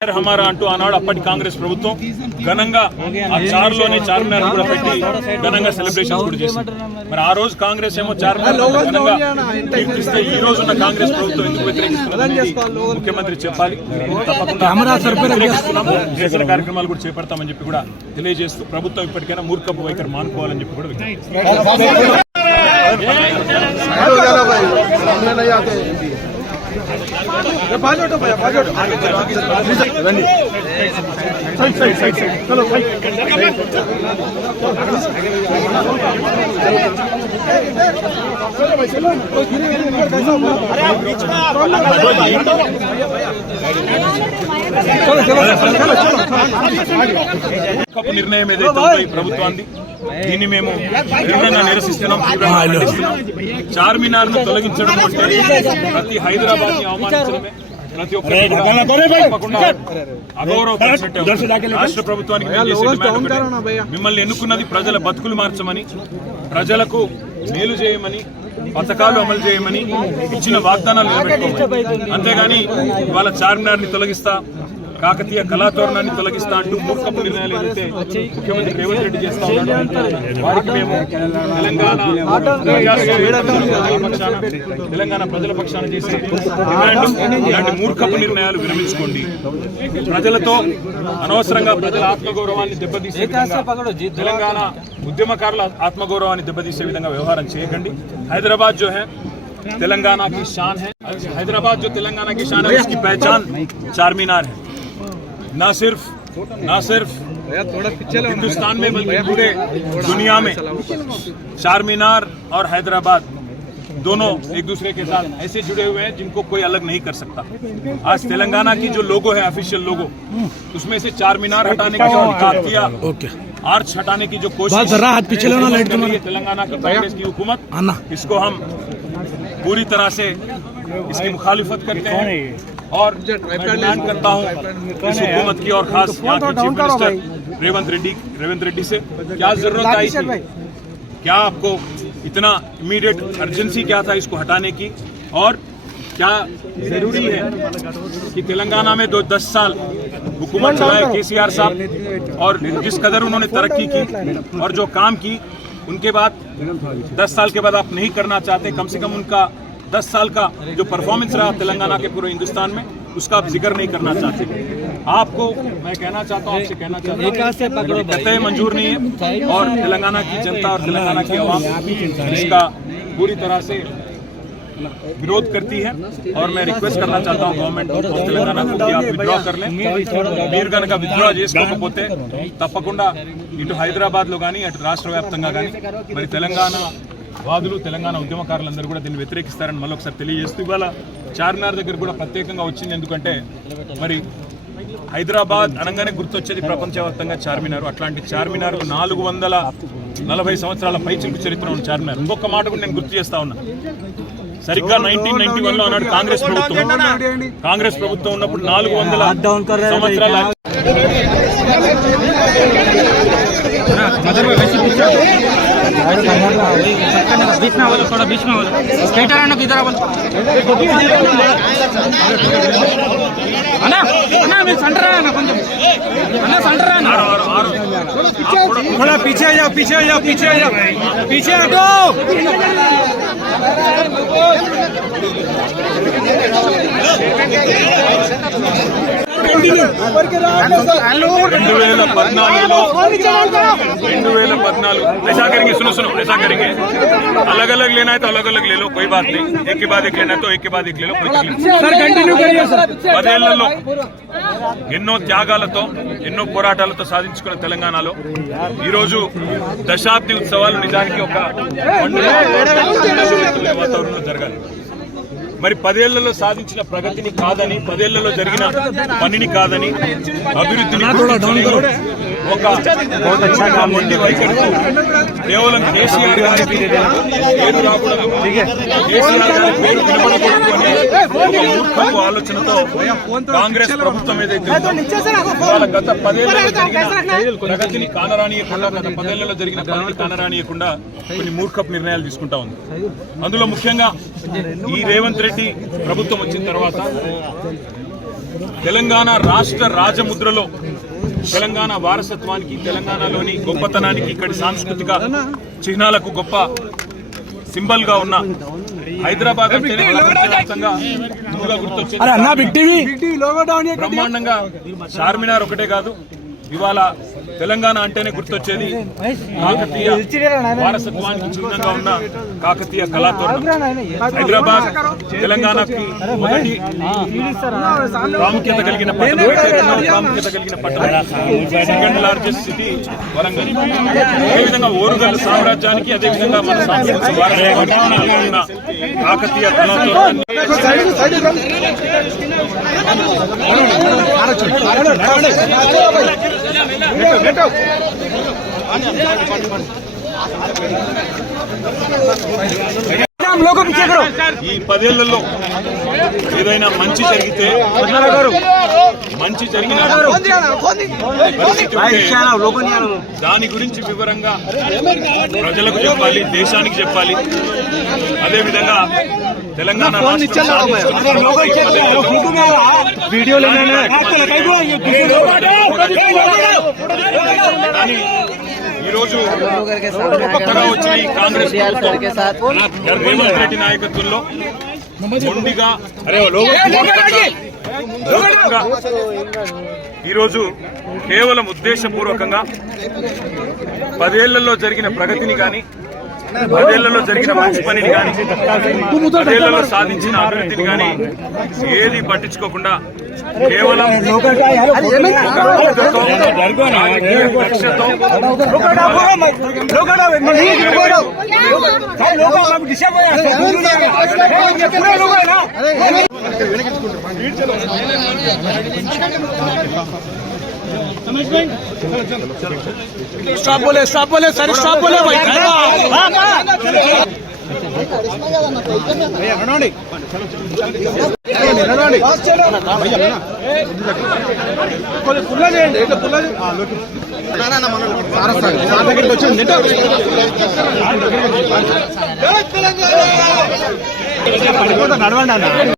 हमारा अंटू आनाడు అప్పటి కాంగ్రెస్ ప్రభుత్వం ఘనంగా ఆ చార్లోని చార్మినార్ కూడా పెట్టి ఘనంగా సెలబ్రేషన్స్ కూడా చేసింది. మరి ఆ రోజు కాంగ్రెస్ ఏమో చార్మినార్ ఘనంగా కీర్తిస్తే ఈ రోజు ఉన్న కాంగ్రెస్ ప్రభుత్వం ఎందుకు వ్యతిరేకిస్తున్నది ముఖ్యమంత్రి చెప్పాలి. తప్పకుండా నిరసన కార్యక్రమాలు కూడా చేపడతామని చెప్పి కూడా తెలియజేస్తూ ప్రభుత్వం ఇప్పటికైనా మూర్ఖపు వైఖరి మానుకోవాలని చెప్పి కూడా నిర్ణయం ఏదైతే ఈ ప్రభుత్వాన్ని దీన్ని మేము తీవ్రంగా నిరసిస్తున్నాం. చార్మినార్ ను తొలగించడం అంటే ప్రతి హైదరాబాద్ ని అవమానించడమే, ప్రతి ఒక్కరి అగౌరవపరిచినట్టే. రాష్ట్ర ప్రభుత్వానికి మిమ్మల్ని ఎన్నుకున్నది ప్రజల బతుకులు మార్చమని, ప్రజలకు మేలు చేయమని, పథకాలు అమలు చేయమని ఇచ్చిన వాగ్దానాలు నిలబెట్టుకోమని. అంతేగాని ఇవాళ చార్మినార్ ని తొలగిస్తా, కాకతీయ కళాతోరణాన్ని తొలగిస్తా అంటూ మూర్ఖపు నిర్ణయాలు ఏదైతే ముఖ్యమంత్రి రేవంత్ రెడ్డి చేస్తా ఉన్నాడు వారికి మేము తెలంగాణ ప్రజల పక్షాన చేసే ఇలాంటి మూర్ఖపు నిర్ణయాలు విరమించుకోండి. ప్రజలతో అనవసరంగా ప్రజల ఆత్మగౌరవాన్ని దెబ్బతీసే తెలంగాణ ఉద్యమకారుల ఆత్మగౌరవాన్ని దెబ్బతీసే విధంగా వ్యవహారం చేయకండి. హైదరాబాద్ जो है तेलंगाना की शान है, हैदराबाद जो तेलंगाना की शान है उसकी पहचान चारमीनार है. ना सिर्फ हिंदुस्तान में बल्कि पूरे दुनिया में चारमीनार और हैदराबाद दोनों एक दूसरे के साथ ऐसे जुड़े हुए हैं जिनको कोई अलग नहीं कर सकता. आज तेलंगाना की जो लोगो है, ऑफिशियल लोगो, उसमें से चारमीनार हटाने की जो किया, आर्च हटाने की जो कोशिश तेलंगाना की कांग्रेस की हुकूमत, इसको हम पूरी तरह से इसकी मुखालिफत करते हैं और डिमांड करता हूं इस हुकूमत की और खास यहाँ के चीफ मिनिस्टर रेवंत रेड्डी से, क्या जरूरत आई थी, क्या आपको इतना इमीडिएट अर्जेंसी क्या था इसको हटाने की, और क्या जरूरी है कि तेलंगाना में 10 साल हुकूमत चलाए केसीआर साहब और जिस कदर उन्होंने तरक्की की और जो काम की, उनके बाद 10 साल के बाद आप नहीं करना चाहते, कम से कम उनका 10 साल का जो परफॉर्मेंस रहा तेलंगाना के पूरे हिंदुस्तान में उसका आप जिक्र नहीं करना चाहते. आपको मैं कहना चाहता हूँ, आपसे कहना चाहता हूँ, कतई मंजूर नहीं है और तेलंगाना की जनता और तेलंगाना की आवाम इसका पूरी तरह से विरोध करती है. और मैं रिक्वेस्ट करना चाहता हूँ गवर्नमेंट ऑफ तेलंगाना को कि आप विड्रॉ कर लें. మీరు కనుక విత్డ్రా చేసుకోకపోతే తప్పకుండా ఇటు హైదరాబాద్లో కానీ అటు రాష్ట్ర వ్యాప్తంగా కానీ మరి తెలంగాణ వాదులు, తెలంగాణ ఉద్యమకారులందరూ కూడా దీన్ని వ్యతిరేకిస్తారని మళ్ళీ ఒకసారి తెలియజేస్తూ, ఇవాళ చార్మినార్ దగ్గర కూడా ప్రత్యేకంగా వచ్చింది. ఎందుకంటే మరి హైదరాబాద్ అనగానే గుర్తొచ్చేది ప్రపంచవ్యాప్తంగా చార్మినార్. అట్లాంటి చార్మినార్ 440 సంవత్సరాల పైచిలుకు చరిత్ర ఉన్న చార్మినార్. ఇంకొక మాట కూడా నేను గుర్తు చేస్తా ఉన్నా. సరిగ్గా 1991లో అన్నాడు కాంగ్రెస్ ప్రభుత్వం ఉన్నప్పుడు 400 సంవత్సరాల थोड़ा पीछे आ जाओ, पीछे हटो. 2014 ऐसा करेंगे, सुनो ऐसा करेंगे, अलग अलग लेना है तो अलग अलग ले लो, कोई बात नहीं. एक के बाद एक लेना है तो एक के बाद एक ले लो, कोई तकलीफ नहीं. 10 ఎన్నో త్యాగాలతో, ఎన్నో పోరాటాలతో సాధించుకున్న తెలంగాణలో ఈరోజు దశాబ్ది ఉత్సవాలు నిజానికి ఒక వాతావరణంలో జరగాలి. మరి 10 ఏళ్లలో సాధించిన ప్రగతిని కాదని, 10 ఏళ్లలో జరిగిన పనిని కాదని, అభివృద్ధిని ఒక మొండి వైఖరితో కేవలం కేసీఆర్ గారి పేరు రాకూడదు, కేసీఆర్ గారి పేరు వినబడకూడదు అనే ఒక మూర్ఖపు ఆలోచనతో కాంగ్రెస్ ప్రభుత్వం ఏదైతే గత 10 ఏళ్లలో జరిగిన ప్రగతిని కానరానియకుండా, గత 10 ఏళ్లలో జరిగిన పనిని కానరానియకుండా కొన్ని మూర్ఖపు నిర్ణయాలు తీసుకుంటా ఉంది. అందులో ముఖ్యంగా ఈ రేవంత్ రెడ్డి ప్రభుత్వం వచ్చిన తర్వాత తెలంగాణ రాష్ట్ర రాజముద్రలో తెలంగాణ వారసత్వానికి, తెలంగాణలోని గొప్పతనానికి, ఇక్కడి సాంస్కృతిక చిహ్నాలకు గొప్ప సింబల్ గా ఉన్న హైదరాబాద్ అంటేనే ప్రపంచవ్యాప్తంగా ముందుగా గుర్తొచ్చేది బ్రహ్మాండంగా చార్మినార్ ఒకటే కాదు, ఇవాళ తెలంగాణ అంటేనే గుర్తొచ్చేది కాకతీయ వారసత్వానికి చిహ్నంగా ఉన్న కాకతీయ కళాతోరణం. హైదరాబాద్ తెలంగాణకి మొదటి ప్రాముఖ్యత కలిగిన పట్టణం, ప్రాముఖ్యత కలిగిన పట్టణం, సెకండ్ లార్జెస్ట్ సిటీ వరంగల్. అదేవిధంగా ఓరుగల్లు సామ్రాజ్యానికి, అదేవిధంగా మన సాంస్కృతిక వారసత్వానికి ఉన్న కాకతీయ కళాతోరణాన్ని ఈ 10 ఏళ్లలో ఏదైనా మంచి జరిగితే, మంచి జరిగిన దాని గురించి వివరంగా ప్రజలకు చెప్పాలి, దేశానికి చెప్పాలి. అదేవిధంగా తెలంగాణ కానీ ఈరోజు కొత్తగా వచ్చిన ఈ కాంగ్రెస్ రేవంత్ రెడ్డి నాయకత్వంలో మొండిగా ఈరోజు కేవలం ఉద్దేశపూర్వకంగా 10 ఏళ్లలో జరిగిన ప్రగతిని కానీ, 10 ఏళ్లలో జరిగిన మంచి పనిని కానీ, 10 ఏళ్లలో సాధించిన అభివృద్ధిని కానీ ఏది పట్టించుకోకుండా కేవలం स्टॉप बोले सर, स्टॉप बोले भाई. నడవండి అన్న.